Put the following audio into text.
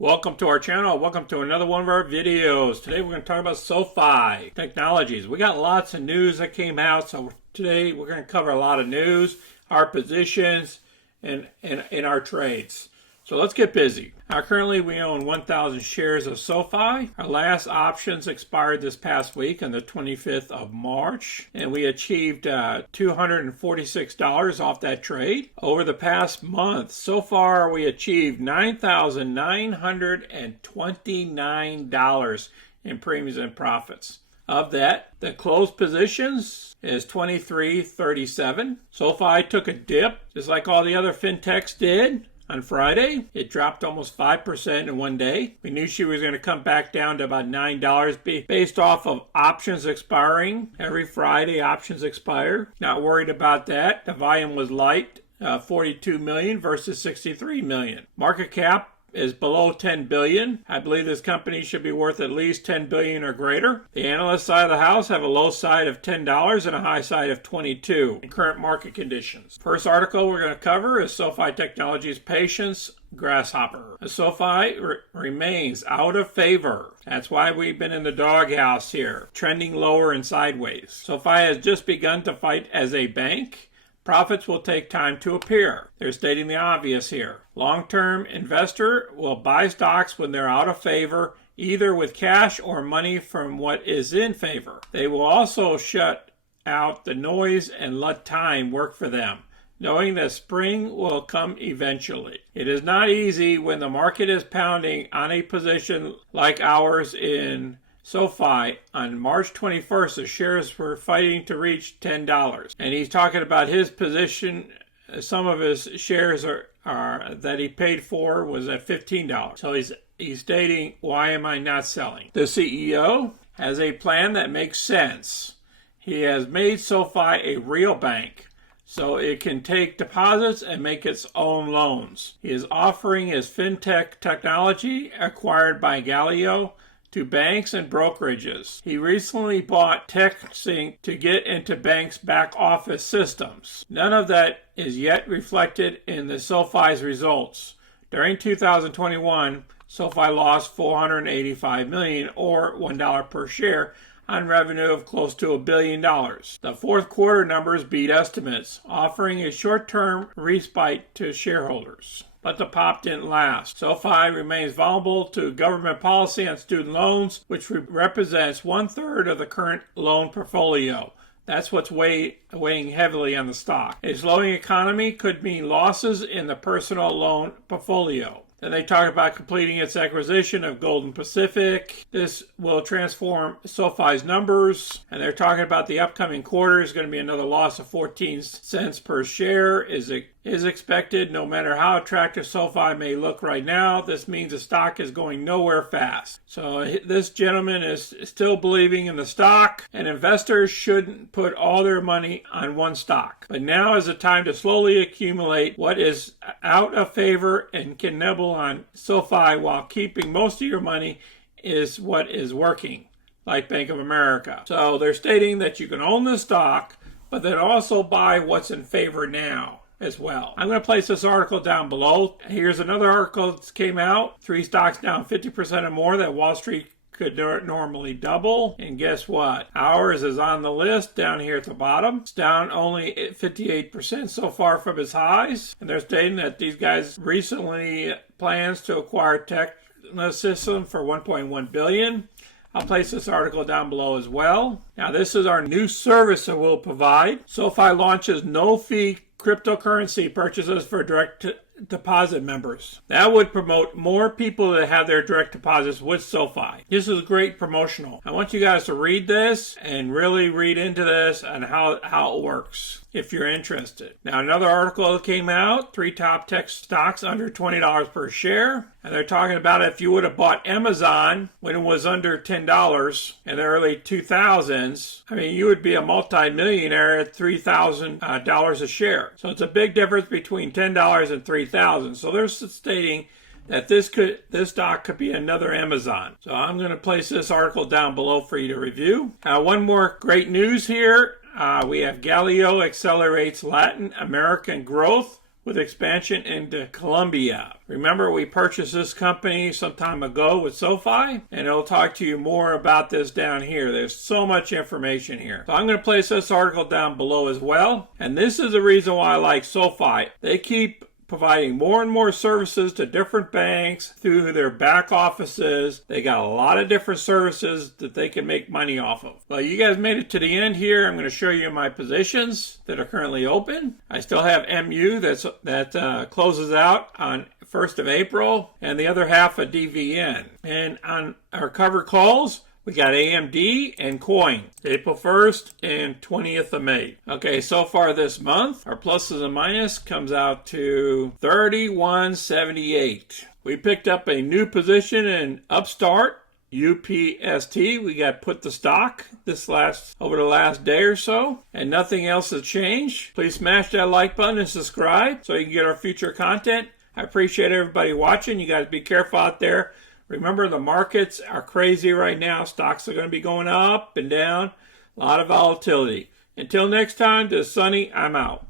Welcome to our channel. Welcome to another one of our videos. Today we're going to talk about SOFI Technologies. We got lots of news that came out, so today we're going to cover a lot of news, our positions, and our trades. So let's get busy. Currently we own 1,000 shares of SOFI. Our last options expired this past week on the 25th of March, and we achieved $246 off that trade. Over the past month, so far we achieved $9,929 in premiums and profits. Of that, the closed positions is 23.37. SOFI took a dip, just like all the other fintechs did. On Friday, it dropped almost 5% in one day. We knew she was going to come back down to about $9 based off of options expiring. Every Friday, options expire. Not worried about that. The volume was light, 42 million versus 63 million. Market cap is below 10 billion. I believe this company should be worth at least 10 billion or greater. The analyst side of the house have a low side of $10 and a high side of 22 in current market conditions. First article we're going to cover is SOFI Technologies Patience Grasshopper. SOFI remains out of favor. That's why we've been in the doghouse here, trending lower and sideways. SOFI has just begun to fight as a bank. Profits will take time to appear. They're stating the obvious here. Long-term investor will buy stocks when they're out of favor, either with cash or money from what is in favor. They will also shut out the noise and let time work for them, knowing that spring will come eventually. It is not easy when the market is pounding on a position like ours in SOFI. On March 21st, the shares were fighting to reach $10. And he's talking about his position. Some of his shares are that he paid for was at $15. So he's stating, why am I not selling? The CEO has a plan that makes sense. He has made SOFI a real bank, so it can take deposits and make its own loans. He is offering his fintech technology acquired by Galileo to banks and brokerages. He recently bought TechSync to get into banks' back office systems. None of that is yet reflected in the SOFI's results. During 2021, SOFI lost $485 million or $1 per share on revenue of close to $1 billion. The fourth quarter numbers beat estimates, offering a short-term respite to shareholders. But the pop didn't last. SOFI remains vulnerable to government policy on student loans, which represents 1/3 of the current loan portfolio. That's what's weighing heavily on the stock. A slowing economy could mean losses in the personal loan portfolio. Then they talk about completing its acquisition of Golden Pacific. This will transform SOFI's numbers. And they're talking about the upcoming quarter is going to be another loss of 14 cents per share is expected. No matter how attractive SOFI may look right now, this means the stock is going nowhere fast. So this gentleman is still believing in the stock, and investors shouldn't put all their money on one stock. But now is the time to slowly accumulate what is out of favor and can nibble on SOFI while keeping most of your money is what is working, like Bank of America. So they're stating that you can own the stock, but then also buy what's in favor now as well. I'm going to place this article down below. Here's another article that came out. 3 stocks down 50% or more that Wall Street could normally double. And guess what? Ours is on the list down here at the bottom. It's down only 58% so far from its highs. And they're stating that these guys recently plans to acquire Technosystem for $1.1 billion. I'll place this article down below as well. Now this is our new service that we'll provide. SOFI launches no-fee cryptocurrency purchases for direct deposit members. That would promote more people to have their direct deposits with SOFI. This is great promotional. I want you guys to read this and really read into this and how it works if you're interested. Now another article came out, 3 top tech stocks under $20 per share. And they're talking about if you would have bought Amazon when it was under $10 in the early 2000s, I mean, you would be a multi-millionaire at $3,000 a share. So it's a big difference between $10 and $3,000. So they're stating that this stock could be another Amazon. So I'm going to place this article down below for you to review. One more great news here. We have Galileo accelerates Latin American growth with expansion into Colombia. Remember, we purchased this company some time ago with SOFI, and it'll talk to you more about this down here. There's so much information here. So I'm going to place this article down below as well. And this is the reason why I like SOFI. They keep providing more and more services to different banks through their back offices. They got a lot of different services that they can make money off of. Well, you guys made it to the end here. I'm going to show you my positions that are currently open. I still have MU that closes out on 1st of April, and the other half of DVN. And on our cover calls, we got AMD and Coin, April 1st and 20th of May. Okay, so far this month, our pluses and minus comes out to 31.78. We picked up a new position in Upstart, UPST. We got put the stock over the last day or so, and nothing else has changed. Please smash that like button and subscribe so you can get our future content. I appreciate everybody watching. You guys be careful out there. Remember, the markets are crazy right now. Stocks are going to be going up and down. A lot of volatility. Until next time, this is Sonny. I'm out.